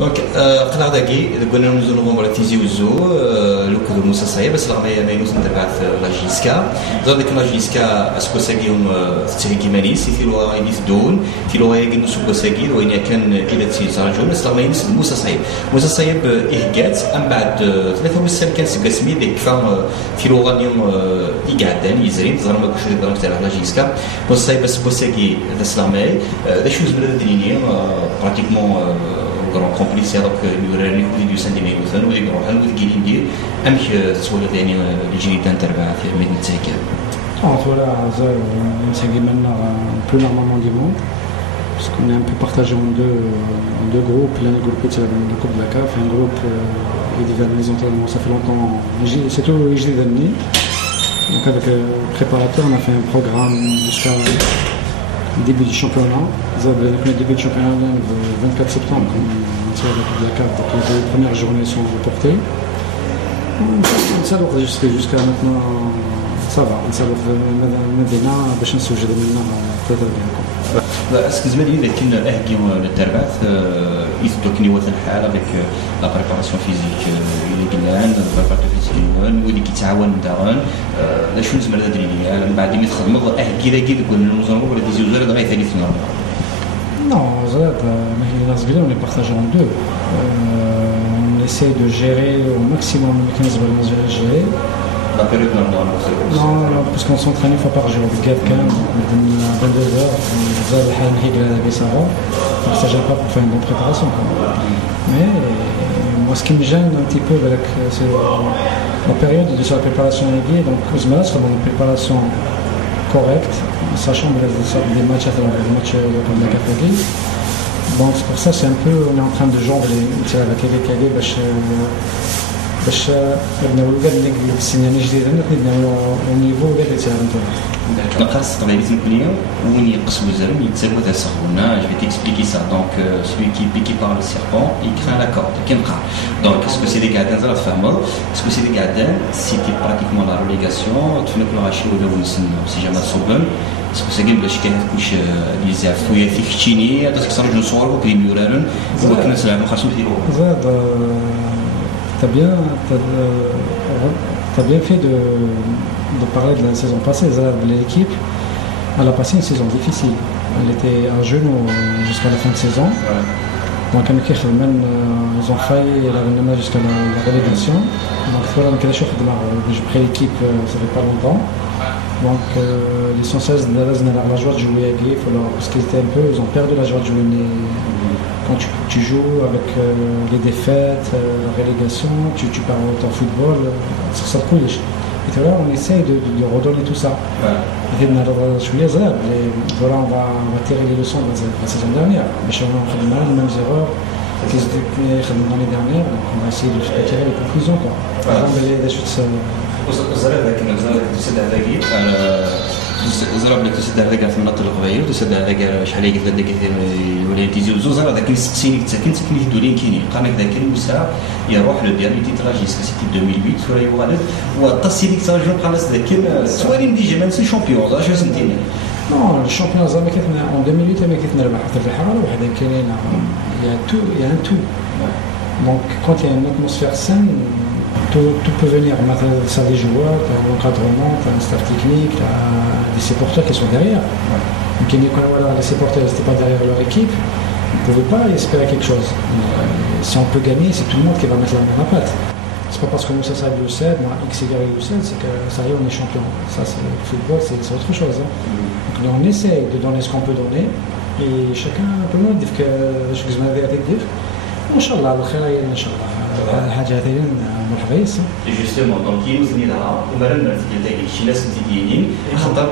دونك قناع داكي قلنا نوزو نوفمبر تيزي وزو لوك دو موسى صايب بس رغم ما ينوز نتبع لاجيسكا زاد ديك لاجيسكا اسكو ساكيهم تتريكي مانيس يثيروا يديس دون تيروا يجي سوكو ساكي وين كان كذا تيزارجون بس رغم ينوز موسى صايب إهجات أم بعد 3 كان سقسمي ديك فام تيروا غانيوم إيجادان يزرين زعما ما كنتش نقدر نتاع لاجيسكا موسى صايب بس بوساكي ذا سلامي ذا شوز بلاد الدنيا براتيكمون grand complice donc يوراني ودي دو سندي مثلا ودي نروح ودي ندير امك تسولف يعني الجريده تربع في مدينه تاكا. Voilà, on s'est maintenant plus normalement du monde, parce qu'on est un peu partagé en deux groupes. L'un des groupes c'est le groupe de la CAF, un groupe qui dit les entraînements, ça fait longtemps, c'est tout Ijli Dani. Donc avec le préparateur, on a fait un programme jusqu'à début du championnat. Le début du championnat le 24 septembre, on tire avec la carte, donc les premières journées sont reportées. Ça jusqu'à maintenant, ça va. Ça va maintenant, باش نسوجد منها 3 دقائق. اسكوزمي لي لكن اهكي للتربات يثبتوا كني وثن الحال افيك لا بريباراسيون فيزيك اللي قلنا لا بريباراسيون فيزيك ودي كيتعاون داغن لا شنو زعما هذا اللي من بعد ما تخدموا اهكي ذاك تقول نوزروا ولا ديزيو زاد غير ثاني Non, on est partagé en deux. On essaie de gérer au maximum le mécanisme de gérer. La période normale. Non, parce qu'on s'entraîne une fois par jour. Le gap 15, 22h, donc ça ne gêne pas pour faire une bonne préparation. Mais moi, ce qui me gêne un petit peu, c'est la période de la préparation aiguë. Donc, Ouzma sera dans une préparation correcte, sachant des matchs comme la Café. Donc, c'est pour ça c'est un peu, on est en train de jongler avec les Kagé, باش نبداو كاع ديك السنه جديده نبداو او نيفو كاع تاع خاص طبيعي تكونيا وين يقص وزرم يتساوى تاع سخونه جو في تيكسبليكي سا دونك celui qui parle le serpent il craint la corde كنقع دونك اسكو سي دي قاعدين زرا تفهموا اسكو سي دي قاعدين سيتي براتيكمون لا ريليغاسيون تفنك لا غاشي ولا ونسناو سي جاما صوبن اسكو ساكن باش كاين كلش لي زافويا تيكتشيني هذا كيصرف نصورو بريميورارن وكنا نلعبوا خاصو ديرو زاد T'as bien fait de parler de la saison passée. L'équipe, elle a passé une saison difficile. Elle était à genoux jusqu'à la fin de saison. Ouais. Donc, ils ont failli jusqu'à la relégation. Donc, j'ai pris l'équipe, ça fait pas longtemps. Donc, les 116 la joie de jouer avec parce qu'ils étaient un peu, ils ont perdu la joie de jouer. Quand tu joues avec les défaites, la relégation, tu parles de ton football, ça te coule. Et là, on essaye de redonner tout ça. Et voilà, on va tirer les leçons de la saison dernière. Mais on a fait les mêmes erreurs qu'ils étaient fait l'année dernière, donc on va essayer de tirer les conclusions. زرب لك تسد هذاك في المناطق القبائل وتسد هذاك شحال قلت لك ولا تيزي وزوز هذاك سقسيني تسكن سكني دولين كيني قامك ذاك المسا يروح لو ديال تيتراجيس سيتي 2008 ولا يوالد وطاسيني تساجون خلاص ذاك سوالين ديجا ما نسي شامبيون لا شو سنتين Non, le championnat en 2008, il y a un tout. Donc, quand il y a une atmosphère saine, tout peut venir. Ça des joueurs, tu as l'encadrement, tu as un staff technique, tu as des supporters qui sont derrière. Donc, les supporters n'étaient pas derrière leur équipe, ils ne pouvaient pas espérer quelque chose. Si on peut gagner, c'est tout le monde qui va mettre la main à la pâte. C'est pas parce que Moussa Saïd le cède, moi X égale le cède, c'est que ça y est, on est champion. Ça, c'est le football, c'est autre chose. Hein. Donc, on essaie de donner ce qu'on peut donner, et chacun, tout le monde dit que je vous ai dit, Inch'Allah, le khair est Inch'Allah. الحاجه هذه مرحبا يس جوستومون دونك يوزني لها ومرن تاع شي ناس مزيانين خاطر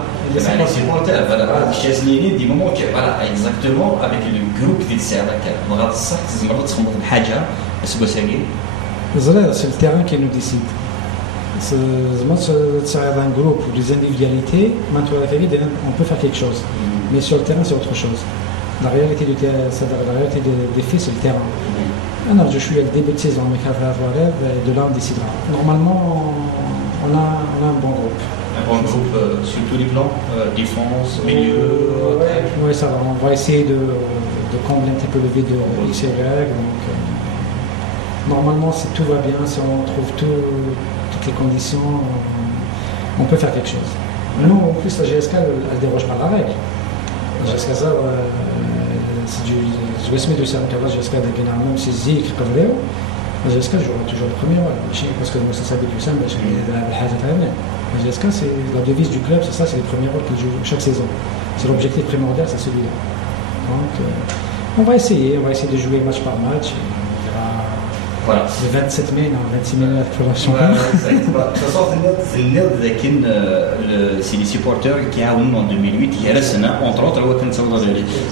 مع لي سيبورتير فوالا الشيء زينين ديما مو فوالا اكزاكتومون افيك لو جروب ديال الساعه هكا بغات الصح تزمر تخمط الحاجه اسكو ساكي زلا سي التيران كي نو ديسيد زعما تصعد ان جروب ou des individualités maintenant avec lui on peut faire quelque chose mais sur le terrain c'est autre chose la réalité du terrain la réalité des faits c'est le terrain. Je suis avec début de saison avec Alvarez et de là on décidera. Normalement, on a un bon groupe. Un bon groupe sur tous les plans, défense, milieu, attaque. Oui, ça va. On va essayer de combler un petit peu le vide de XY. Donc, normalement, si tout va bien, si on trouve toutes les conditions, on peut faire quelque chose. Nous, en plus, la GSK, elle déroge pas la règle. La GSK, je vais se mettre du service à la GSK, même si c'est Zik, comme Léo, la GSK jouera toujours le premier rôle. Parce que ça s'habille du Sam, la GSK, c'est la devise du club, c'est ça, c'est les premiers rôles qu'ils jouent chaque saison. C'est l'objectif primordial, c'est celui-là. Donc, on va essayer de jouer match par match. Voilà. Le 27 mai, non, 26 mai, la championnat. De toute façon, c'est les supporters qui ont en 2008, il y a la Sénat, entre autres,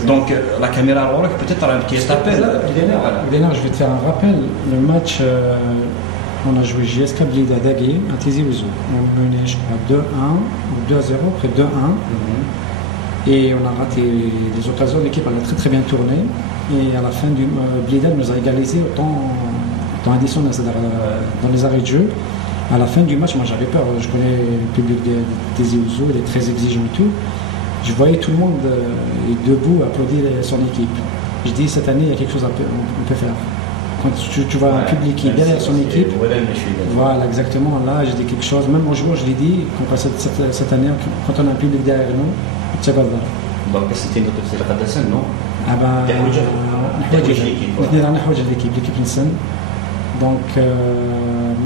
donc la caméra peut-être un petit appel. Je vais te faire un rappel. Le match, on a joué JSK Blida Dagui à Tizi Ouzou. On menait, je crois, 2-1, ou 2-0, après 2-1. Et on a raté des occasions. L'équipe a très très bien tourné. Et à la fin, Blida nous a égalisé autant additionnel, c'est-à-dire dans les arrêts de jeu. À la fin du match, moi j'avais peur. Je connais le public des Ouzou, il est très exigeant et tout. Je voyais tout le monde debout applaudir son équipe. Je dis cette année, il y a quelque chose qu'on peut faire. Quand tu vois un public qui est derrière son équipe, voilà, exactement, là j'ai dit quelque chose. Même aux joueurs, je l'ai dit, cette année, quand on a un public derrière nous, c'est pas vrai. Donc c'était notre fédération, non? Ah ben, l'équipe Nissan. Donc,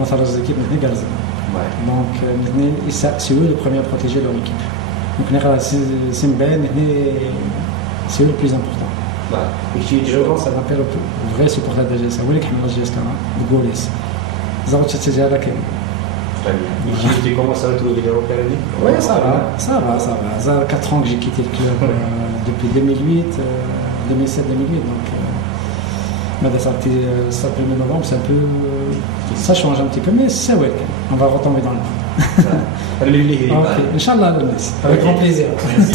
مثلا l'équipe maintenant Garza. Donc, c'est eux les premiers à protéger leur équipe. Donc, c'est eux le plus important. Je pense ça rappelle au vrai supporter de GSK. Vous voulez que je GSK de Gaulis. Zaro Tchatséjara Kem. Tu commences à retrouver les repères? Oui, ça va. Ça a 4 ans que j'ai quitté le club depuis 2008, 2007-2008. Donc, ça le 1er novembre, c'est un peu. Ça change un petit peu, mais c'est ouais. On va retomber dans le. Ok, Inch'Allah, avec grand plaisir. Merci.